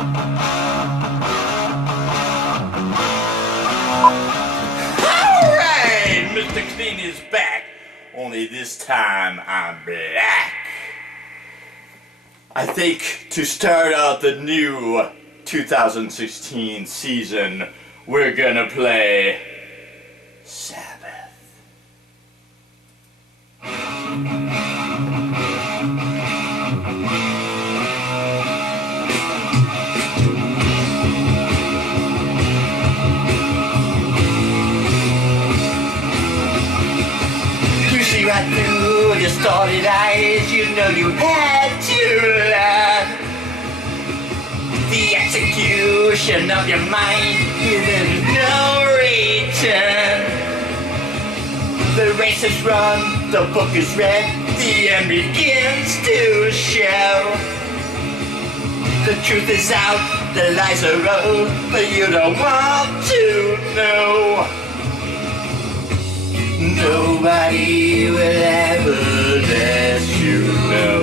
Alright, Mr. Clean is back. Only this time I'm black. I think to start out the new 2016 season, we're gonna play Sabbath. You see right through your started eyes, you know you had to learn the execution of your mind. There's no return. The race is run, the book is read, the end begins to show. The truth is out, the lies are old, but you don't want to know. Nobody will ever let you know.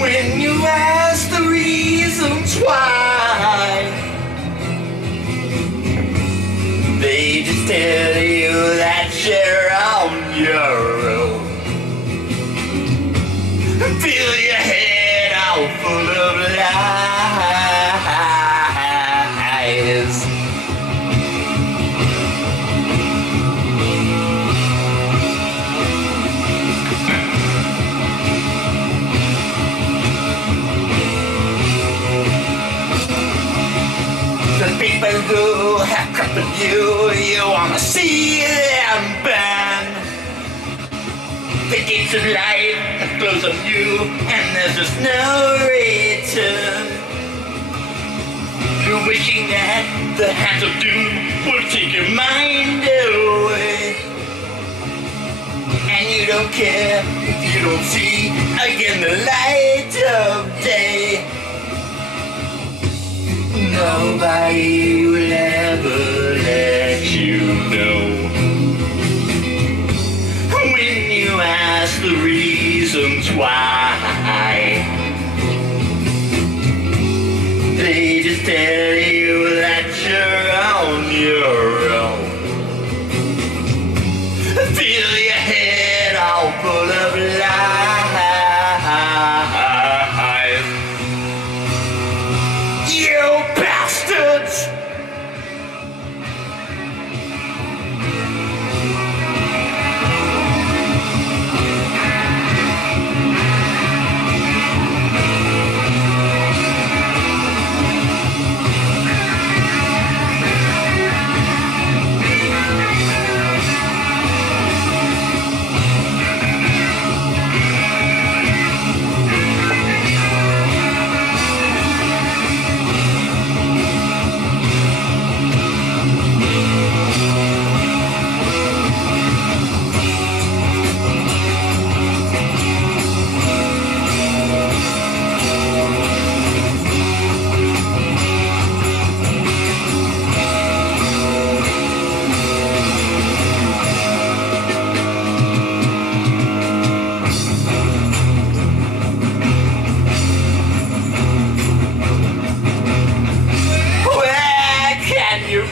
When you ask the reasons why, they just tell you that you're on your own. Fill your head all full of lies. The people who have crippled you, you wanna see them burn. The gates of life have closed on you, and there's just no return. You're wishing that the hands of doom will take your mind away, and you don't care if you don't see again the light of day. Nobody will ever let you know. When you ask the reasons why, they just tell you that you're on your own. Fill your head all full of lies. You bastards!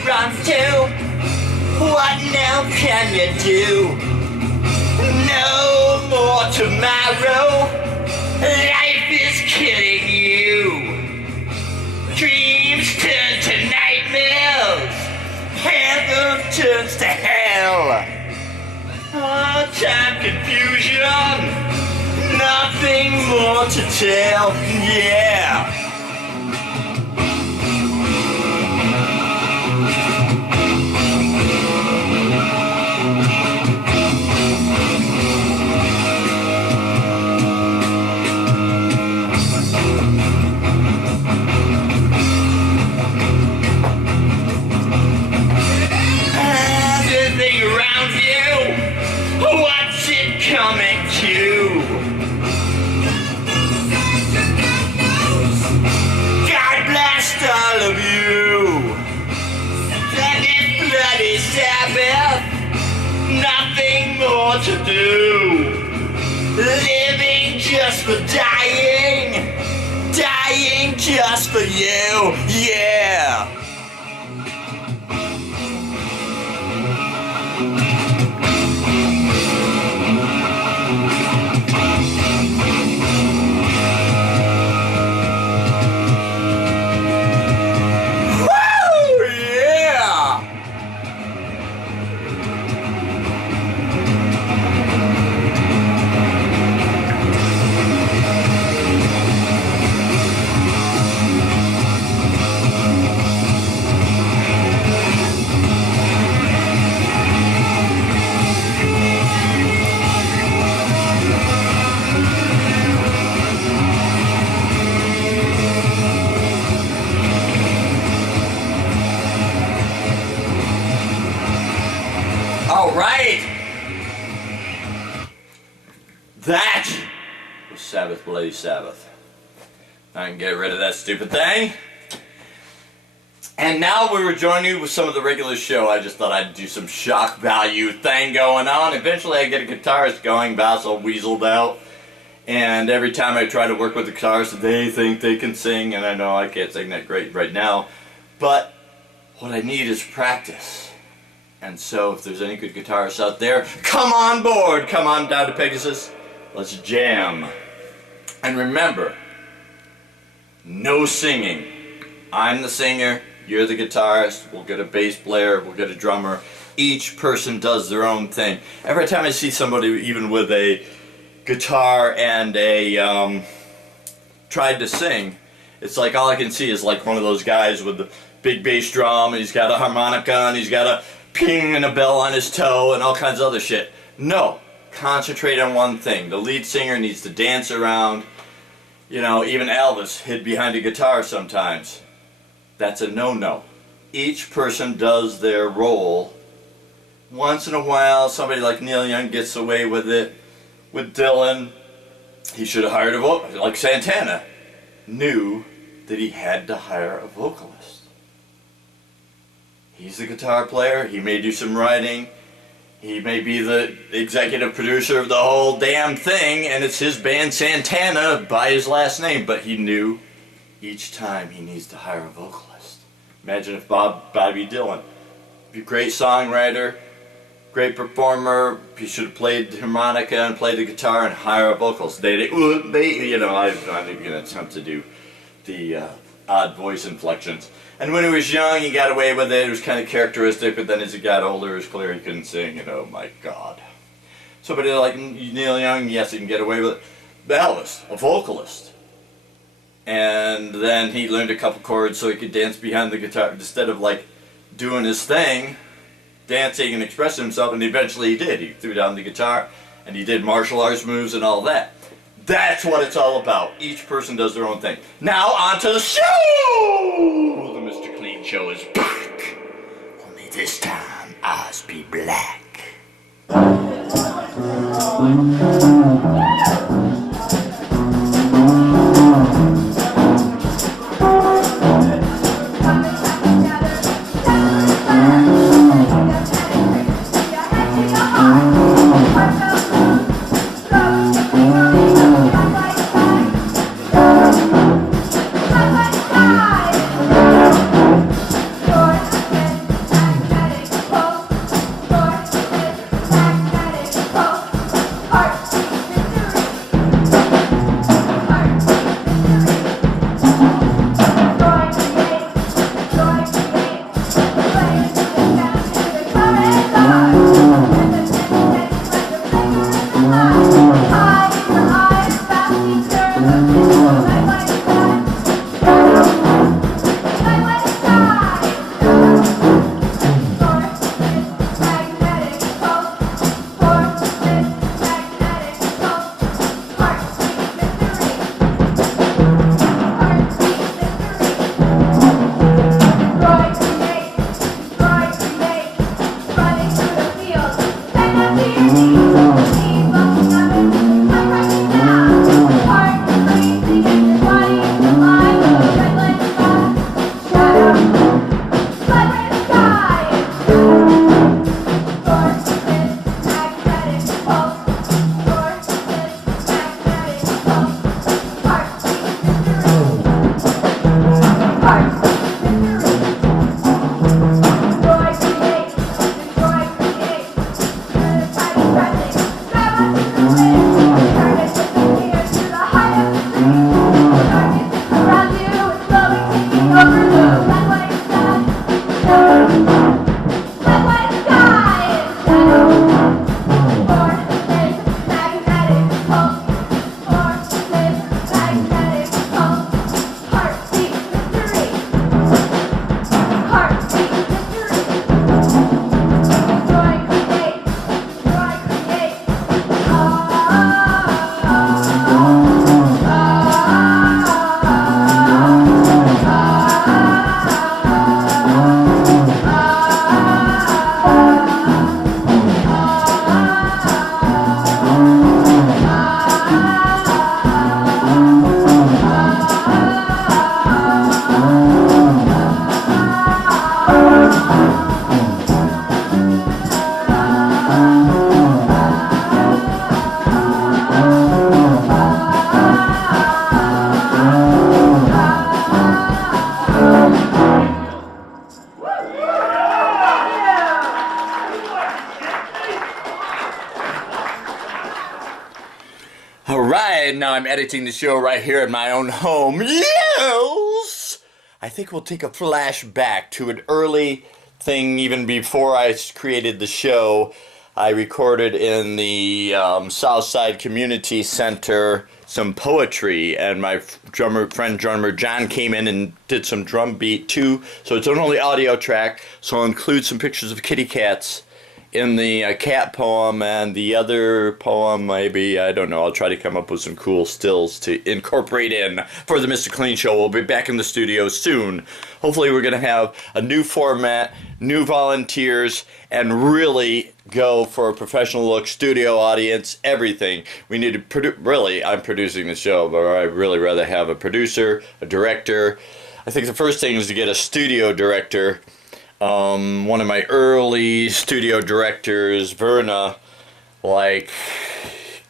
Run to? What now can you do? No more tomorrow. Life is killing you. Dreams turn to nightmares. Heaven turns to hell. All time confusion. Nothing more to tell. Yeah. Coming to God bless all of you. That is bloody Sabbath. Nothing more to do. Living just for dying. Dying just for you, yeah! Alright! That was Sabbath Bloody Sabbath. I can get rid of that stupid thing. And now we were joining you with some of the regular show. I just thought I'd do some shock value thing going on. Eventually I get a guitarist going, Basil weaseled out. And every time I try to work with the guitarist, they think they can sing, and I know I can't sing that great right now. But what I need is practice. And so if there's any good guitarists out there, come on board! Come on down to Pegasus. Let's jam. And remember, no singing. I'm the singer, you're the guitarist, we'll get a bass player, we'll get a drummer. Each person does their own thing. Every time I see somebody even with a guitar and a tried to sing, it's like all I can see is like one of those guys with the big bass drum, and he's got a harmonica, and he's got a ping and a bell on his toe and all kinds of other shit. No, concentrate on one thing. The lead singer needs to dance around. You know, even Elvis hid behind a guitar sometimes. That's a no-no. Each person does their role. Once in a while, somebody like Neil Young gets away with it. With Dylan, he should have hired a vocalist. Like Santana knew that he had to hire a vocalist. He's the guitar player, he may do some writing, he may be the executive producer of the whole damn thing, and it's his band Santana by his last name, but he knew each time he needs to hire a vocalist. Imagine if Bobby Dylan, a great songwriter, great performer, he should have played the harmonica and played the guitar and hire a vocalist. They you know, I'm not even going to attempt to do the odd voice inflections. And when he was young, he got away with it. It was kind of characteristic, but then as he got older, it was clear he couldn't sing, and oh my God. Somebody like Neil Young, yes, he can get away with it. But Elvis, a vocalist. And then he learned a couple chords so he could dance behind the guitar instead of like doing his thing, dancing and expressing himself, and eventually he did. He threw down the guitar, and he did martial arts moves and all that. That's what it's all about. Each person does their own thing. Now, on to the show! The Mr. Clean Show is back. Only this time, ours be black. editing the show right here in my own home. Yes! I think we'll take a flashback to an early thing even before I created the show. I recorded in the Southside Community Center some poetry, and my friend drummer John came in and did some drum beat too. So it's an only audio track, so I'll include some pictures of kitty cats in the cat poem, and the other poem, maybe, I don't know, I'll try to come up with some cool stills to incorporate in for the Mr. Clean Show. We'll be back in the studio soon. Hopefully we're going to have a new format, new volunteers, and really go for a professional look, studio audience, everything. We need to really, I'm producing the show, but I'd really rather have a producer, a director. I think the first thing is to get a studio director. One of my early studio directors, Verna,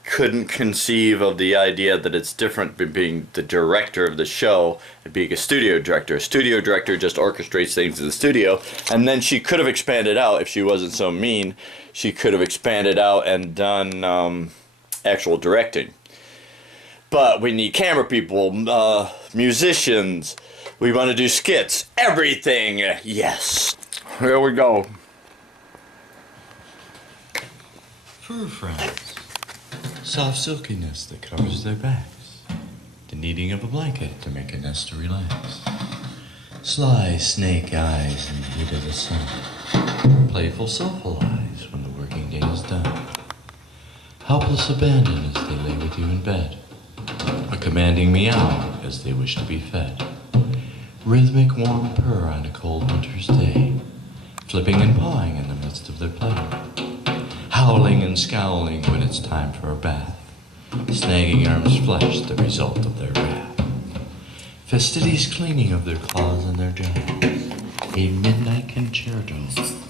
couldn't conceive of the idea that it's different than being the director of the show and being a studio director. A studio director just orchestrates things in the studio, and then she could have expanded out, if she wasn't so mean, she could have expanded out and done actual directing. But we need camera people, musicians, we want to do skits, everything, yes. Here we go. Fur friends, soft silkiness that covers their backs, the kneading of a blanket to make a nest to relax, sly snake eyes in the heat of the sun, playful soulful eyes when the working day is done, helpless abandon as they lay with you in bed, a commanding meow as they wish to be fed, rhythmic warm purr on a cold winter's day, flipping and pawing in the midst of their play, howling and scowling when it's time for a bath, snagging arms flesh the result of their wrath, fastidious cleaning of their claws and their jaws, a midnight concerto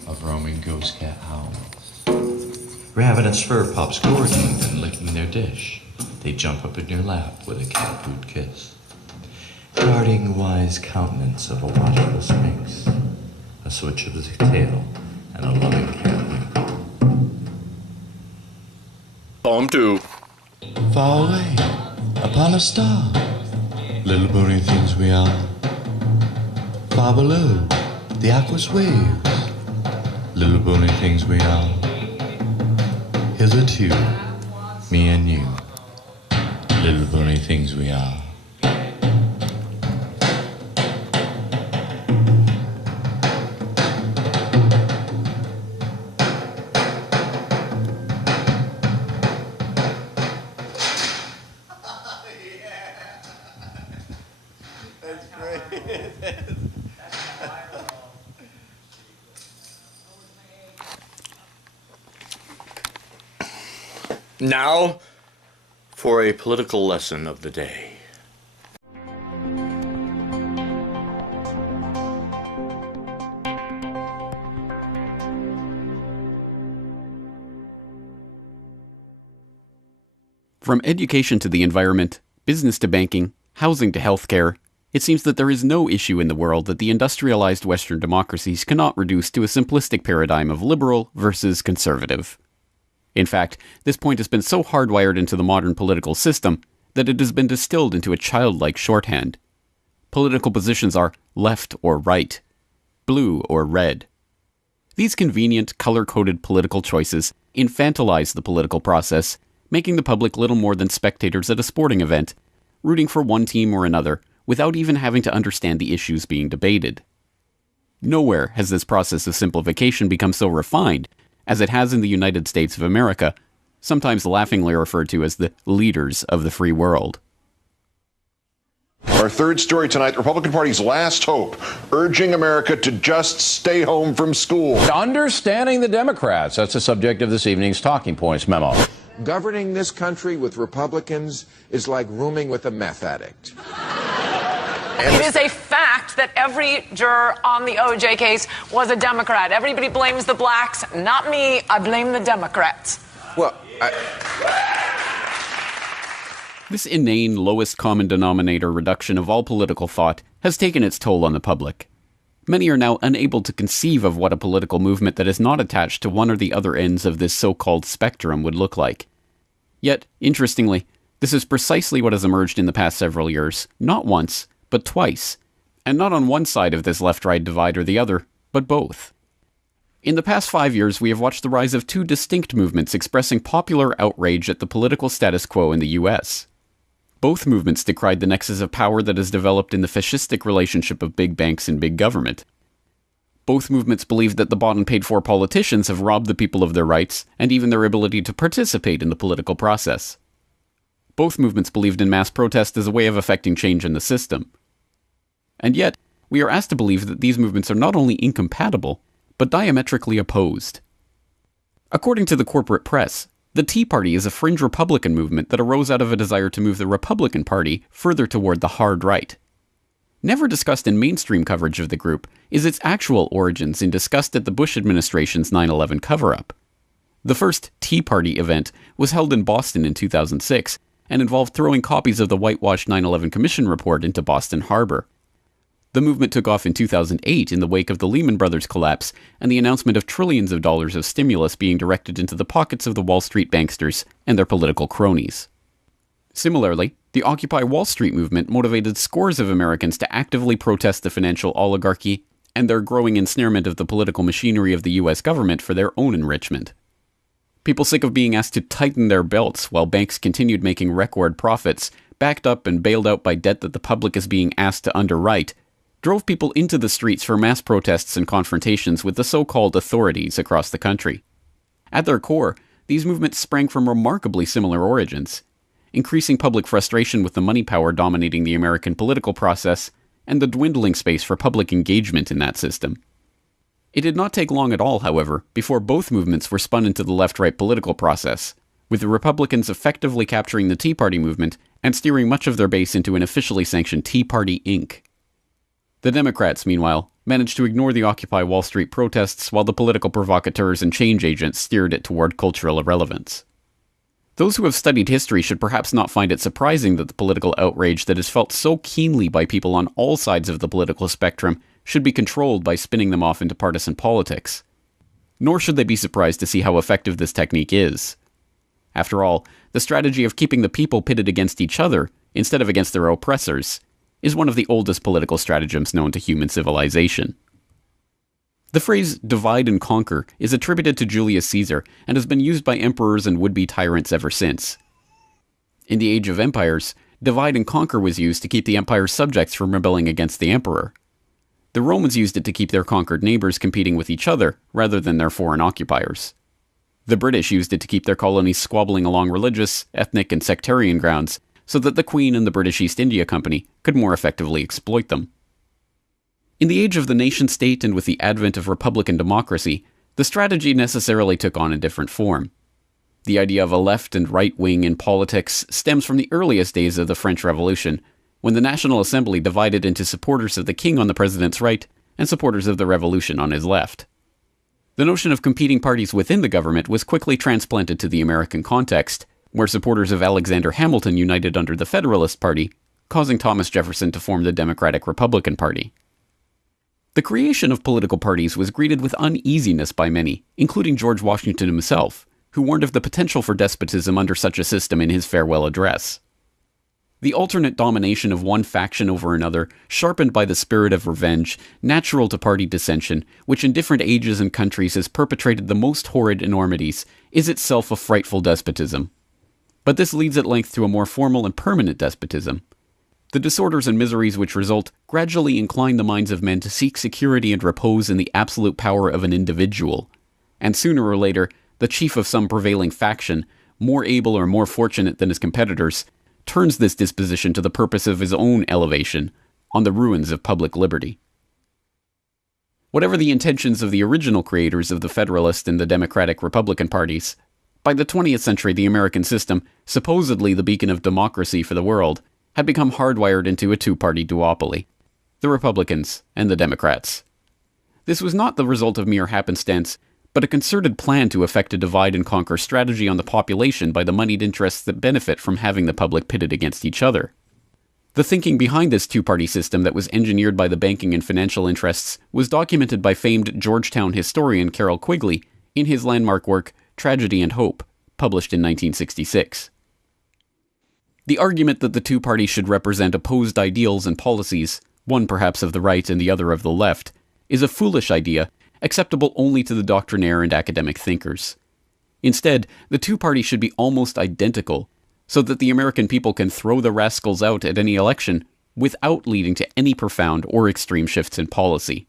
of roaming ghost cat howls, ravenous fur pups gorging and licking their dish, they jump up in your lap with a cat food kiss, guarding wise countenance of a watchful sphinx, a switch of the tail, and a loving cat wink. Poem 2. Far away, upon a star, little bony things we are. Far below, the aqua's waves, little bony things we are. Hitherto, me and you, little bony things we are. Now, for a political lesson of the day. From education to the environment, business to banking, housing to healthcare, it seems that there is no issue in the world that the industrialized Western democracies cannot reduce to a simplistic paradigm of liberal versus conservative. In fact, this point has been so hardwired into the modern political system that it has been distilled into a childlike shorthand. Political positions are left or right, blue or red. These convenient, color-coded political choices infantilize the political process, making the public little more than spectators at a sporting event, rooting for one team or another, without even having to understand the issues being debated. Nowhere has this process of simplification become so refined as it has in the United States of America, sometimes laughingly referred to as the leaders of the free world. Our third story tonight, the Republican Party's last hope, urging America to just stay home from school. Understanding the Democrats, that's the subject of this evening's Talking Points memo. Governing this country with Republicans is like rooming with a meth addict. It is a fact that every juror on the OJ case was a Democrat. Everybody blames the blacks, not me. I blame the Democrats. Well, This inane lowest common denominator reduction of all political thought has taken its toll on the public. Many are now unable to conceive of what a political movement that is not attached to one or the other ends of this so-called spectrum would look like. Yet, interestingly, This is precisely what has emerged in the past several years, not once, but twice, and not on one side of this left-right divide or the other, but both. In the past 5 years, we have watched the rise of two distinct movements expressing popular outrage at the political status quo in the US. Both movements decried the nexus of power that has developed in the fascistic relationship of big banks and big government. Both movements believed that the bought and paid for politicians have robbed the people of their rights and even their ability to participate in the political process. Both movements believed in mass protest as a way of effecting change in the system. And yet, we are asked to believe that these movements are not only incompatible, but diametrically opposed. According to the corporate press, the Tea Party is a fringe Republican movement that arose out of a desire to move the Republican Party further toward the hard right. Never discussed in mainstream coverage of the group is its actual origins in disgust at the Bush administration's 9/11 cover-up. The first Tea Party event was held in Boston in 2006 and involved throwing copies of the whitewashed 9/11 Commission report into Boston Harbor. The movement took off in 2008 in the wake of the Lehman Brothers collapse and the announcement of trillions of dollars of stimulus being directed into the pockets of the Wall Street banksters and their political cronies. Similarly, the Occupy Wall Street movement motivated scores of Americans to actively protest the financial oligarchy and their growing ensnarement of the political machinery of the US government for their own enrichment. People sick of being asked to tighten their belts while banks continued making record profits, backed up and bailed out by debt that the public is being asked to underwrite, drove people into the streets for mass protests and confrontations with the so-called authorities across the country. At their core, these movements sprang from remarkably similar origins: increasing public frustration with the money power dominating the American political process, and the dwindling space for public engagement in that system. It did not take long at all, however, before both movements were spun into the left-right political process, with the Republicans effectively capturing the Tea Party movement and steering much of their base into an officially sanctioned Tea Party Inc. The Democrats, meanwhile, managed to ignore the Occupy Wall Street protests while the political provocateurs and change agents steered it toward cultural irrelevance. Those who have studied history should perhaps not find it surprising that the political outrage that is felt so keenly by people on all sides of the political spectrum should be controlled by spinning them off into partisan politics. Nor should they be surprised to see how effective this technique is. After all, the strategy of keeping the people pitted against each other, instead of against their oppressors, is one of the oldest political stratagems known to human civilization. The phrase divide and conquer is attributed to Julius Caesar and has been used by emperors and would-be tyrants ever since. In the Age of Empires, divide and conquer was used to keep the empire's subjects from rebelling against the emperor. The Romans used it to keep their conquered neighbors competing with each other rather than their foreign occupiers. The British used it to keep their colonies squabbling along religious, ethnic, and sectarian grounds so that the Queen and the British East India Company could more effectively exploit them. In the age of the nation-state and with the advent of republican democracy, the strategy necessarily took on a different form. The idea of a left and right wing in politics stems from the earliest days of the French Revolution, when the National Assembly divided into supporters of the king on the president's right and supporters of the revolution on his left. The notion of competing parties within the government was quickly transplanted to the American context, where supporters of Alexander Hamilton united under the Federalist Party, causing Thomas Jefferson to form the Democratic Republican Party. The creation of political parties was greeted with uneasiness by many, including George Washington himself, who warned of the potential for despotism under such a system in his farewell address. The alternate domination of one faction over another, sharpened by the spirit of revenge, natural to party dissension, which in different ages and countries has perpetrated the most horrid enormities, is itself a frightful despotism. But this leads at length to a more formal and permanent despotism. The disorders and miseries which result gradually incline the minds of men to seek security and repose in the absolute power of an individual, and sooner or later, the chief of some prevailing faction, more able or more fortunate than his competitors, turns this disposition to the purpose of his own elevation, on the ruins of public liberty. Whatever the intentions of the original creators of the Federalist and the Democratic Republican parties, by the 20th century the American system, supposedly the beacon of democracy for the world, had become hardwired into a two-party duopoly, the Republicans and the Democrats. This was not the result of mere happenstance, but a concerted plan to effect a divide-and-conquer strategy on the population by the moneyed interests that benefit from having the public pitted against each other. The thinking behind this two-party system that was engineered by the banking and financial interests was documented by famed Georgetown historian Carroll Quigley in his landmark work, Tragedy and Hope, published in 1966. The argument that the two parties should represent opposed ideals and policies, one perhaps of the right and the other of the left, is a foolish idea, acceptable only to the doctrinaire and academic thinkers. Instead, the two parties should be almost identical, so that the American people can throw the rascals out at any election without leading to any profound or extreme shifts in policy.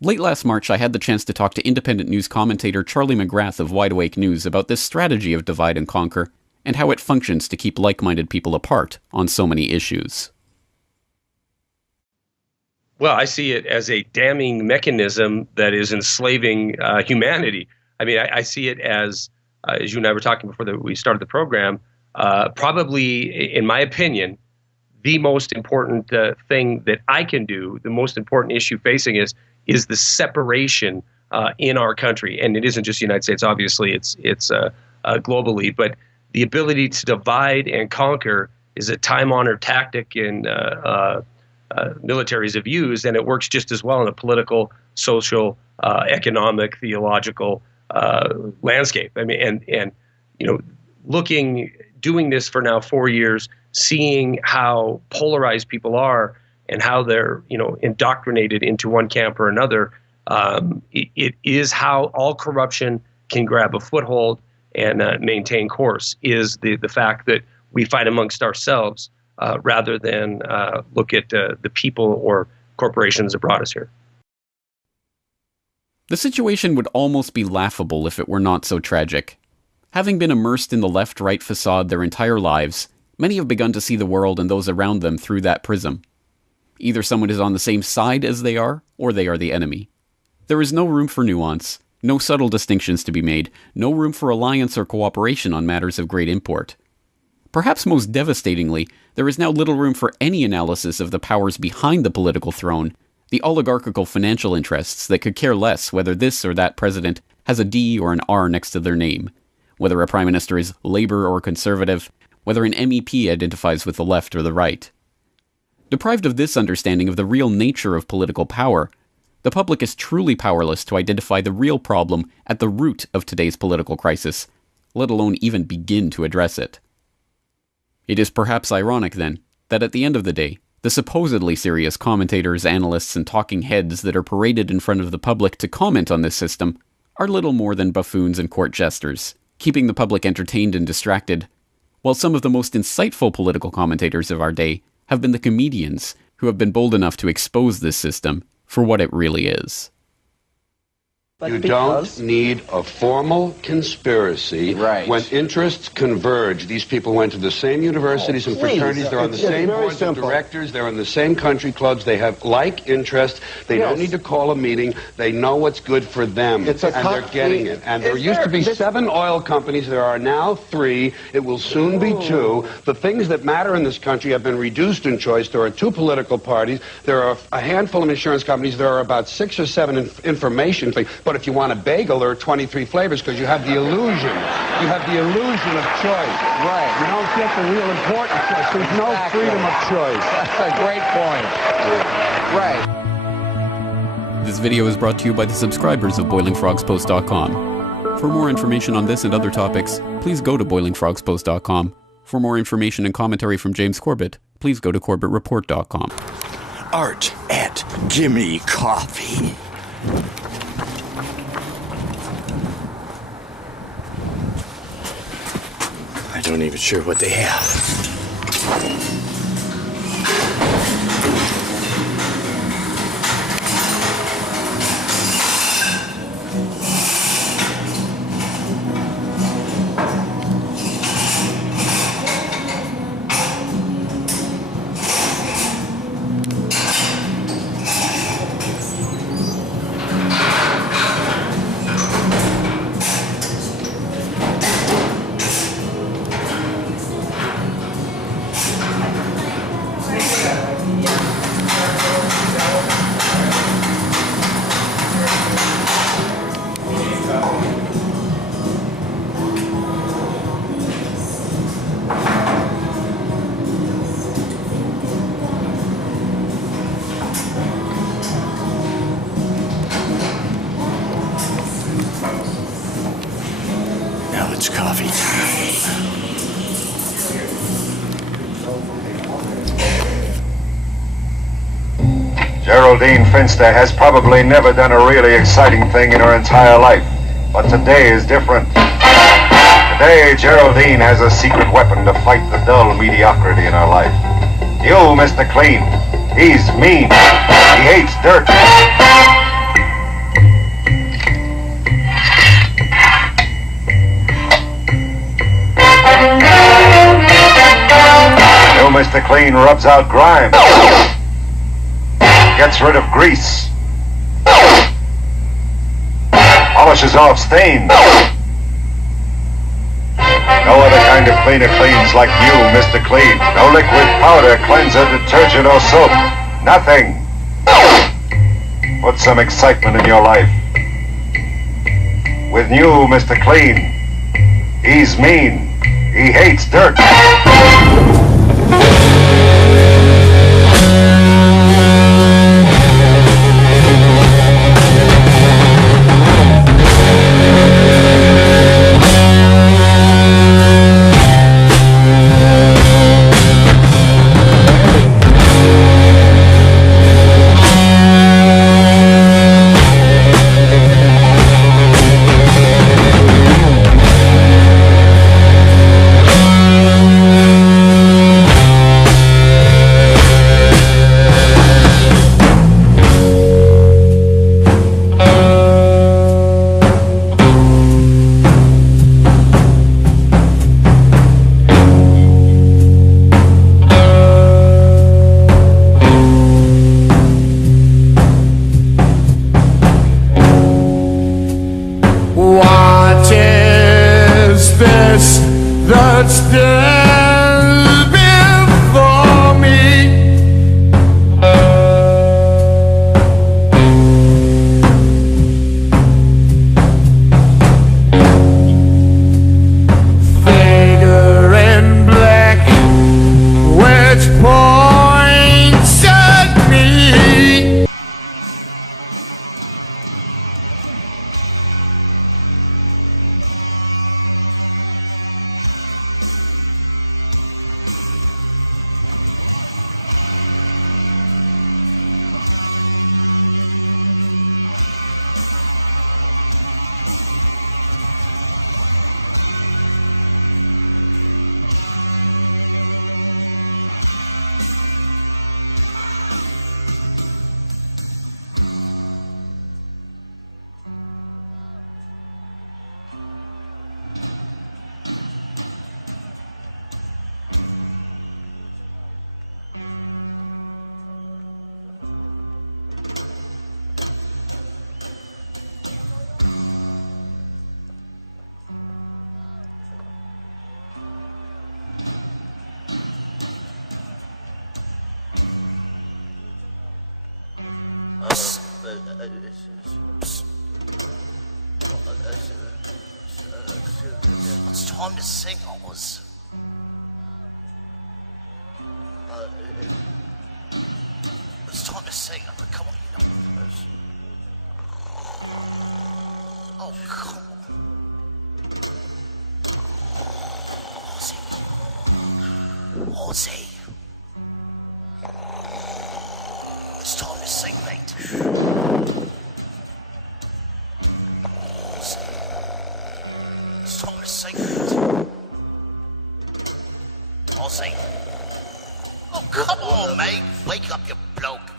Late last March, I had the chance to talk to independent news commentator Charlie McGrath of Wide Awake News about this strategy of divide and conquer, and how it functions to keep like-minded people apart on so many issues. Well, I see it as a damning mechanism that is enslaving humanity. I mean, I see it as you and I were talking before we started the program, probably, in my opinion, the most important thing that I can do, the most important issue facing is the separation in our country. And it isn't just the United States, obviously, it's globally, but the ability to divide and conquer is a time-honored tactic in militaries have used, and it works just as well in a political, social, economic, theological landscape. I mean, and you know, doing this for now 4 years, seeing how polarized people are and how they're, you know, indoctrinated into one camp or another, it is how all corruption can grab a foothold and maintain course, is the fact that we fight amongst ourselves rather than look at the people or corporations that brought us here. The situation would almost be laughable if it were not so tragic. Having been immersed in the left-right facade their entire lives, many have begun to see the world and those around them through that prism. Either someone is on the same side as they are, or they are the enemy. There is no room for nuance, no subtle distinctions to be made, no room for alliance or cooperation on matters of great import. Perhaps most devastatingly, there is now little room for any analysis of the powers behind the political throne, the oligarchical financial interests that could care less whether this or that president has a D or an R next to their name, whether a prime minister is Labour or Conservative, whether an MEP identifies with the left or the right. Deprived of this understanding of the real nature of political power, the public is truly powerless to identify the real problem at the root of today's political crisis, let alone even begin to address it. It is perhaps ironic, then, that at the end of the day, the supposedly serious commentators, analysts, and talking heads that are paraded in front of the public to comment on this system are little more than buffoons and court jesters, keeping the public entertained and distracted, while some of the most insightful political commentators of our day have been the comedians who have been bold enough to expose this system for what it really is. You don't need a formal conspiracy when interests converge. These people went to the same universities and fraternities. They're on the same boards of directors. They're in the same country clubs. They have like interests. They don't need to call a meeting. They know what's good for them, and they're getting it. And there used to be 7 oil companies. There are now 3. It will soon be 2. The things that matter in this country have been reduced in choice. There are 2 political parties. There are a handful of insurance companies. There are about 6 or 7 information things. But if you want a bagel, there are 23 flavors because you have the illusion. You have the illusion of choice. Right. You don't get the real important choice. There's no freedom of choice. That's a great point. Right. This video is brought to you by the subscribers of BoilingFrogsPost.com. For more information on this and other topics, please go to BoilingFrogsPost.com. For more information and commentary from James Corbett, please go to CorbettReport.com. Art at Gimme Coffee. I'm not even sure what they have. Geraldine Finster has probably never done a really exciting thing in her entire life, but today is different. Today, Geraldine has a secret weapon to fight the dull mediocrity in her life. You, Mr. Clean, he's mean. He hates dirt. You, Mr. Clean, rubs out grime. Gets rid of grease. Polishes off stains. No other kind of cleaner cleans like you, Mr. Clean. No liquid, powder, cleanser, detergent, or soap. Nothing. Put some excitement in your life. With you, Mr. Clean, he's mean. He hates dirt. that stands before me. Finger in black, which points at me. It's time to sing, Oz. It's time to sing. Come on, you know. Oh, come on. Ozzy. It's time to sing, mate. It's time to sing, mate. Ozzy. Oh, come on, mate. Wake up, you bloke.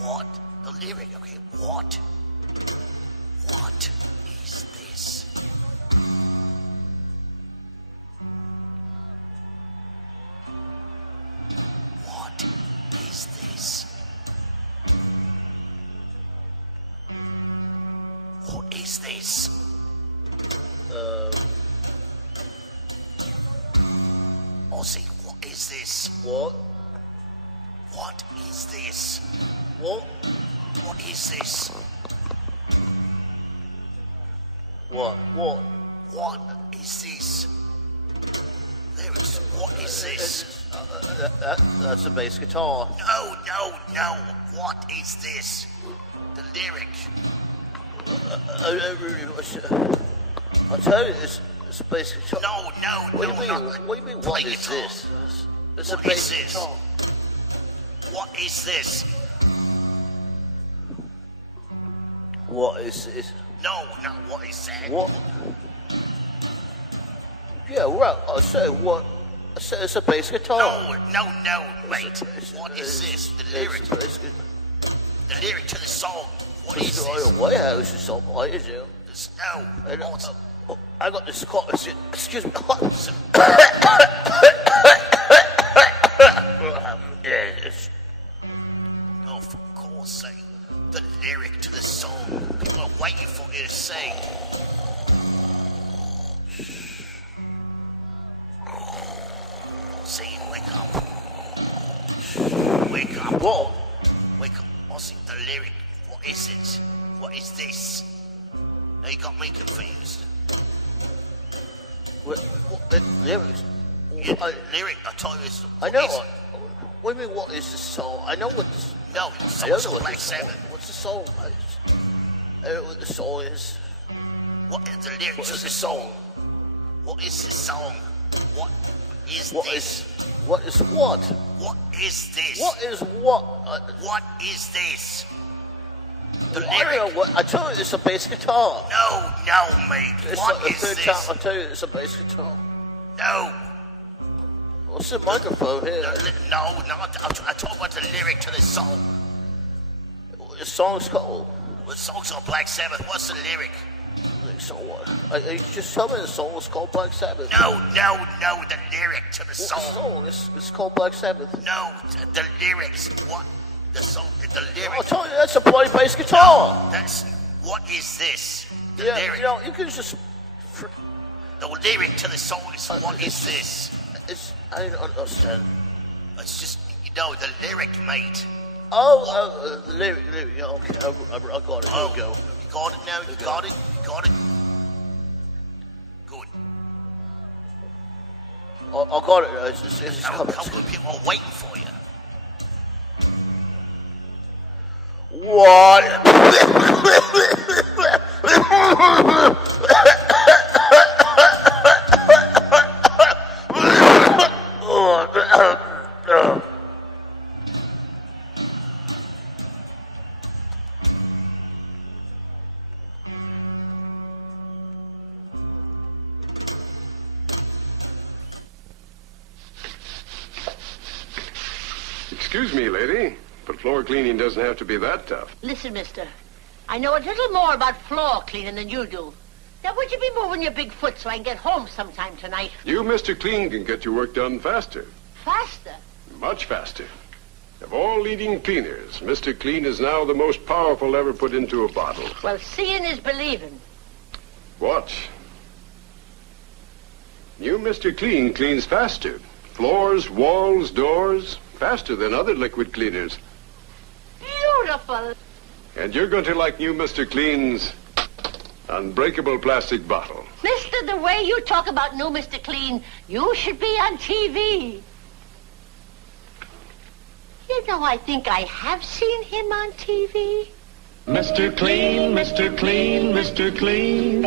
What? The lyric, okay, what? What is this? What is this? What is this? Ozzy, what is this? What? What is this? What? What is this? What? What? What is this? Lyrics, what is this? That's a bass guitar. No, no, no. What is this? The lyric. I tell you, it's a bass guitar. No, What do you mean? What is guitar. this? It's What a bass is this? guitar. What is this? What is this? No, not what is that. What? Yeah, right. I said what? I said it's a bass guitar. No, wait. What is this? The lyric. The lyric to the song. What is this? White House or something like that. No. I got this call. Excuse me. Oh, for God's sake. The lyric to the song. People are waiting for you to sing. Sing, wake up. Wake up. What? Wake up. What's it? The lyric. What is it? What is this? Now you got me confused. What lyrics? Lyric, I told you it's... I know. What do you mean, what is the song? I know what the... No, the song's on Black Sabbath. What's the song, mate? I don't know what the song is. What is the lyric to the song? What is the song? What is What this? What is what? What is this? What is what? What is this? The I don't know what. I told you it's a bass guitar. No, mate. It's What like is the third this? time I tell you it's a bass guitar. No. What's the microphone here? No, I talk about the lyric to the song. The song's called. The song's on Black Sabbath. What's the lyric? So what? You just told me the song was called Black Sabbath. No, the lyric to the song. What song? It's called Black Sabbath. No, the lyrics. What? The song, the lyrics. I told you that's a bloody bass guitar. No, that's, what is this? The Yeah, lyric. you know, you can just... The lyric to the song is, what is this? I don't understand. It's just, the lyric, mate. The lyric, yeah, okay, I got it, here we go. You got it now? You got it? Good. I got it, it's Now, coming. a couple of people are waiting for you. What? Excuse me, lady, but floor cleaning doesn't have to be that tough. Listen, mister, I know a little more about floor cleaning than you do. Now, would you be moving your big foot so I can get home sometime tonight? You, Mr. Clean, can get your work done faster. Faster? Much faster. Of all leading cleaners, Mr. Clean is now the most powerful ever put into a bottle. Well, seeing is believing. Watch. New Mr. Clean cleans faster. Floors, walls, doors, faster than other liquid cleaners. Beautiful. And you're going to like new Mr. Clean's unbreakable plastic bottle. Mister, the way you talk about new Mr. Clean, you should be on TV. You know, I think I have seen him on TV. Mr. Clean, Mr. Clean, Mr. Clean.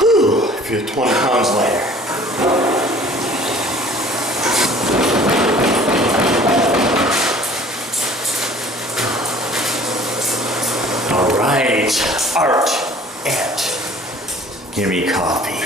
I feel 20 pounds lighter. All right, Art, give me coffee.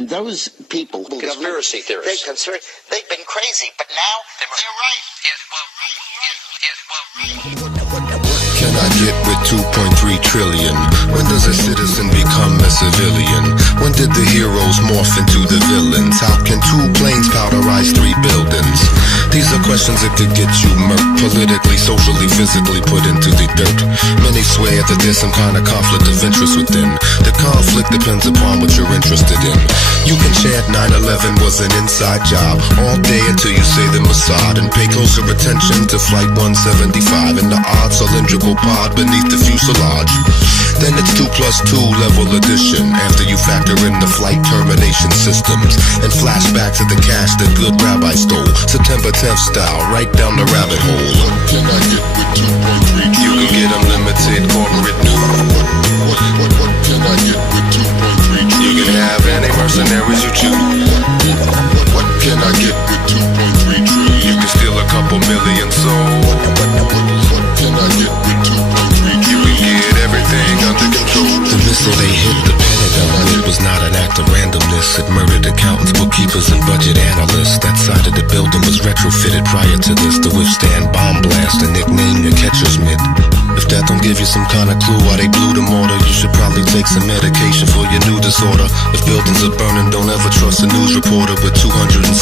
And those people... Conspiracy theorists. They've been crazy, but now they're right. Can I get with 2.3 trillion? When does a citizen become a civilian? When did the heroes morph into the villains? How can 2 planes powderize 3 buildings? These are questions that could get you murked, politically, socially, physically put into the dirt. Many swear that there's some kind of conflict of interest within. The conflict depends upon what you're interested in. You can chant 9/11 was an inside job all day until you say the Mossad, and pay closer attention to Flight 175 and the odd cylindrical pod beneath the fuselage. Then it's 2 plus 2 level addition after you factor in the flight termination systems and flashbacks of the cash the good rabbi stole, September 10th style, right down the rabbit hole. What can I get with 2.3 trillion? You can get unlimited corporate news. What can I get with 2.3 trillion? You can have any mercenaries you choose. What can I get with 2.3 trillion? You can steal a couple million souls. What can I get with 2.3 trillion? You can get everything under control. The missile they hit the Pentagon with was not an act of randomness. It murdered accountants, bookkeepers, and budget analysts. That side of the building was retrofitted prior to this to withstand bomb blast and nickname your catcher's mitt. If that don't give you some kind of clue why they blew the mortar, you should probably take some medication for your new disorder. If buildings are burning, don't ever trust a news reporter with 267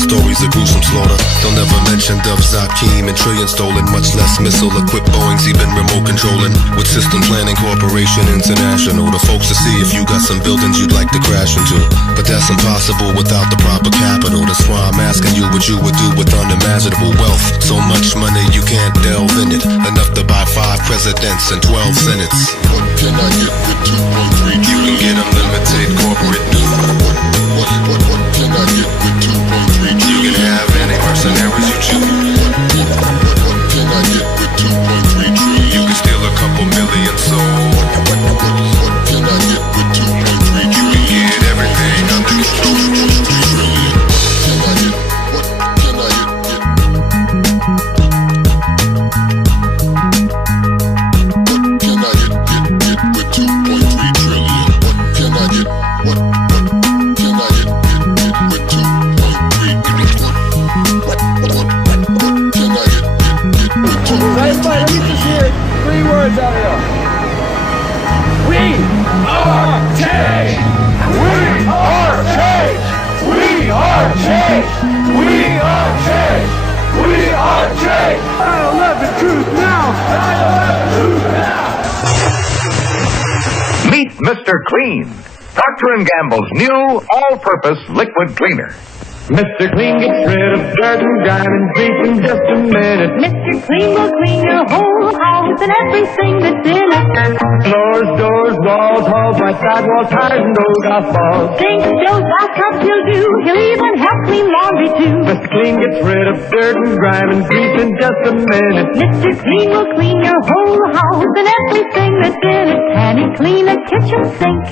stories of gruesome slaughter. Don't ever mention Dov Zakim and trillions stolen, much less missile-equipped Boeings he been remote controlling. With System Planning Corporation International, the folks to see if you got some buildings you'd like to crash into. But that's impossible without the proper capital. That's why I'm asking you what you would do with unimaginable wealth. So much money you can't delve in it. Enough to buy 5 presidents and 12 senates. What can I get with 2.3 trillion? You can get unlimited corporate news. What can I get with 2.3 trillion? You can have any mercenaries you choose. What can I get with 2.3 trillion? You can steal a couple million souls. What can I get with 2.3 trillion? You can get everything under control. What can I get? Meet Mr. Clean, Procter & Gamble's new all-purpose liquid cleaner. Mr. Clean gets rid of dirt and grime and grease in just a minute. Mr. Clean will clean your whole house and everything that's in it. Floors, doors, walls, halls, white sidewalls, tires, and old golf balls. Sinks, stoves, bathtubs, he'll do. He'll even help clean laundry too. Mr. Clean gets rid of dirt and grime and grease in just a minute. Mr. Clean will clean your whole house and everything that's in it. Can he clean a kitchen sink?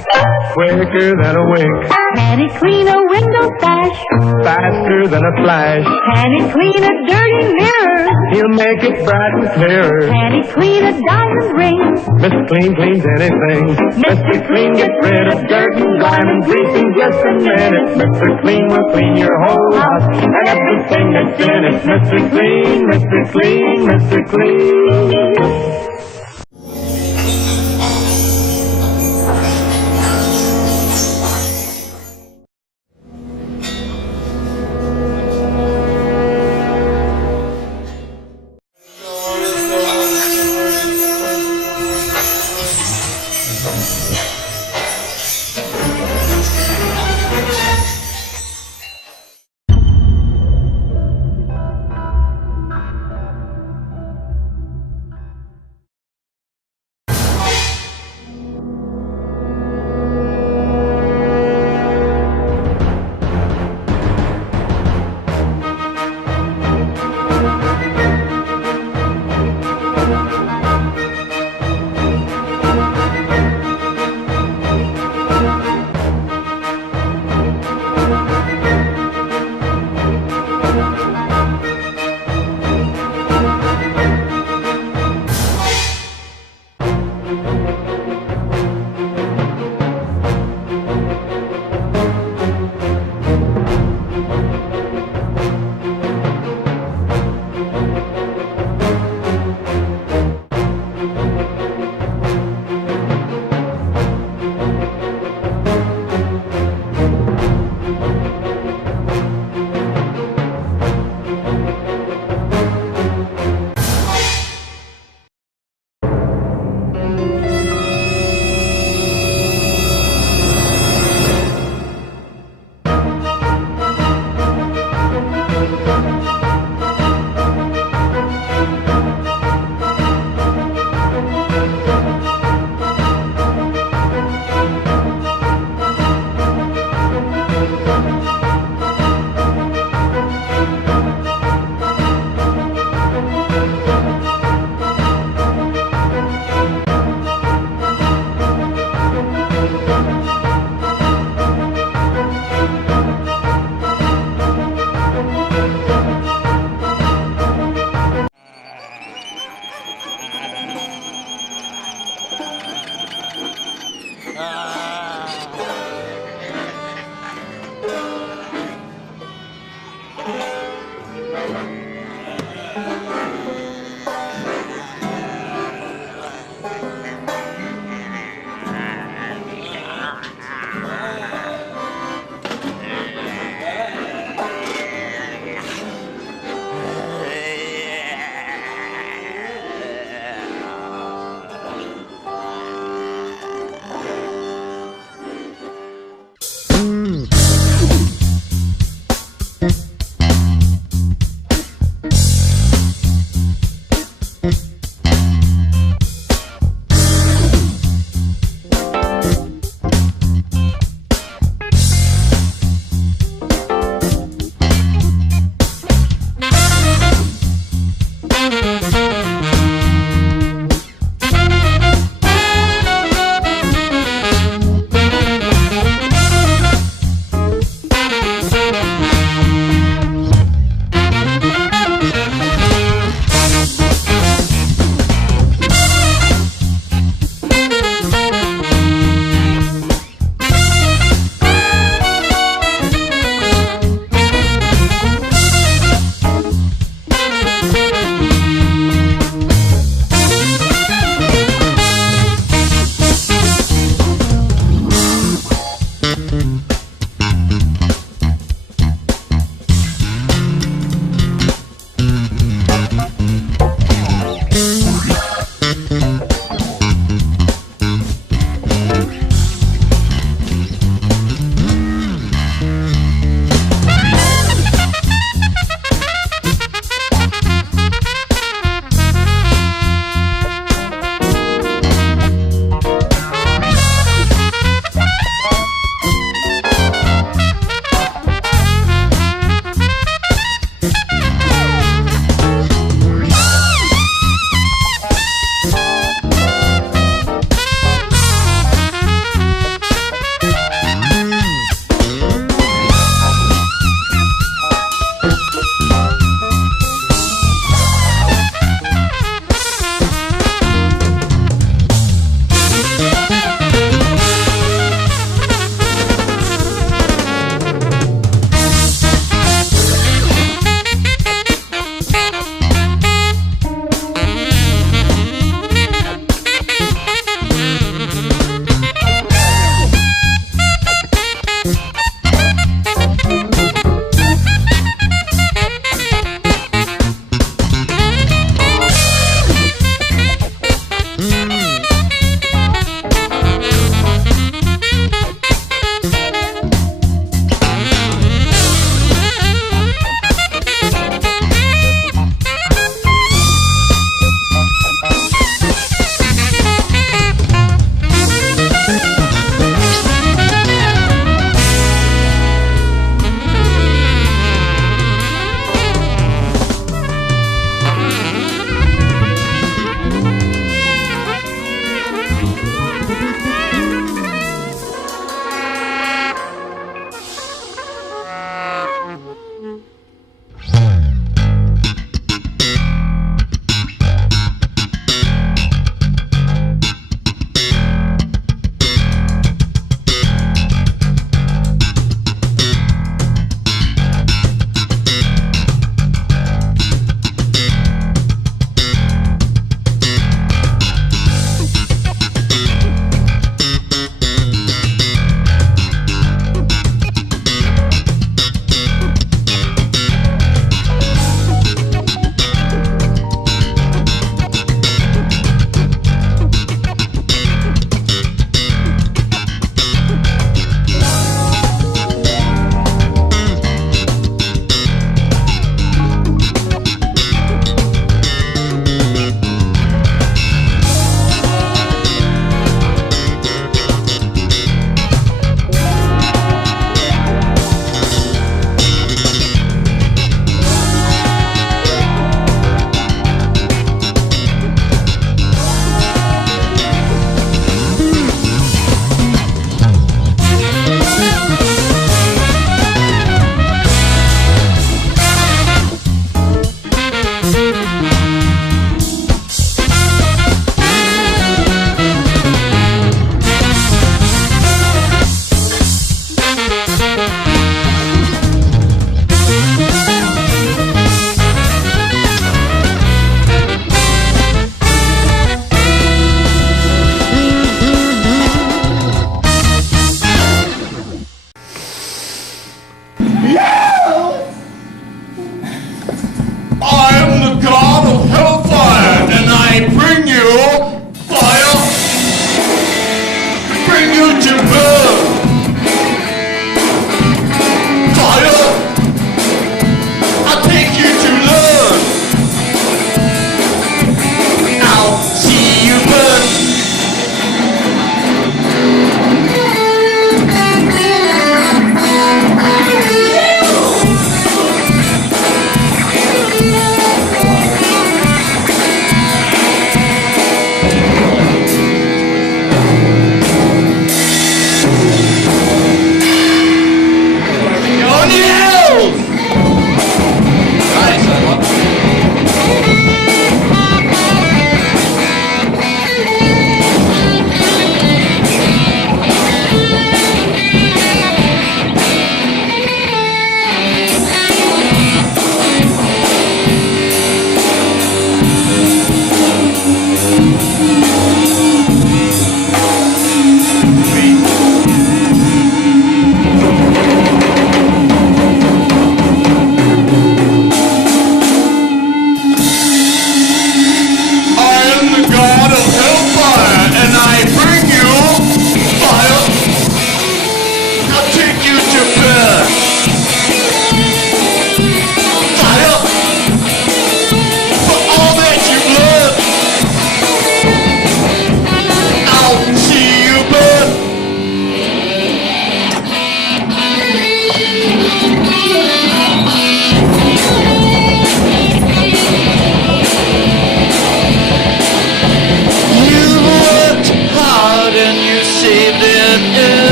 Quicker than a wink. Can he clean a window sash? Faster than a flash. Can he clean a dirty mirror? He'll make it bright and clearer. Can he clean a diamond ring? Mr. Clean cleans anything. Mr. Clean gets rid of dirt and grime and grease in just a minute. Mr. Clean will clean your whole house and everything that's in it. Mr. Clean, Mr. Clean, Mr. Clean.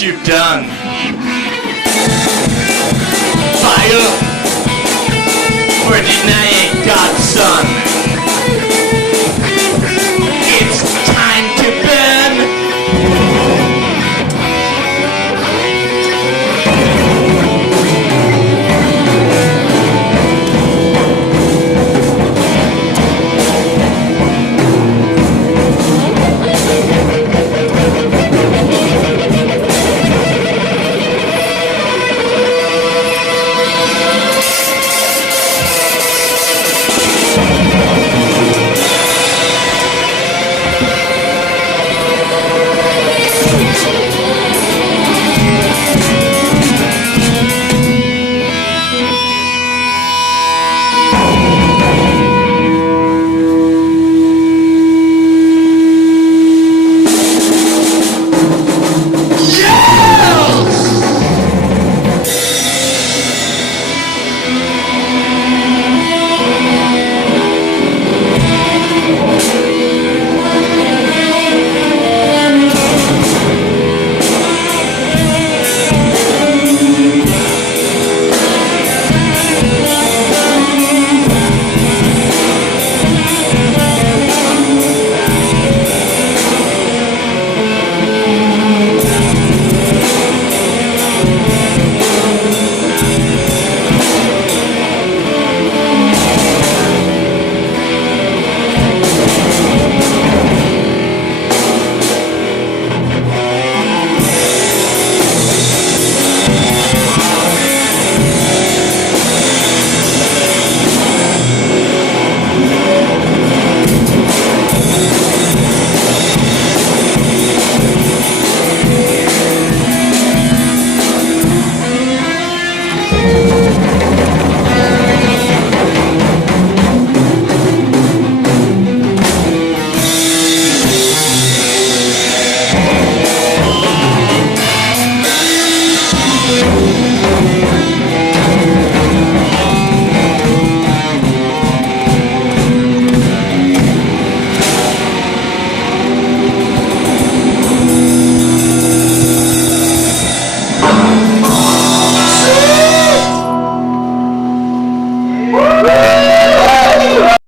what you've done. Fire for denying God's son. It's time to burn.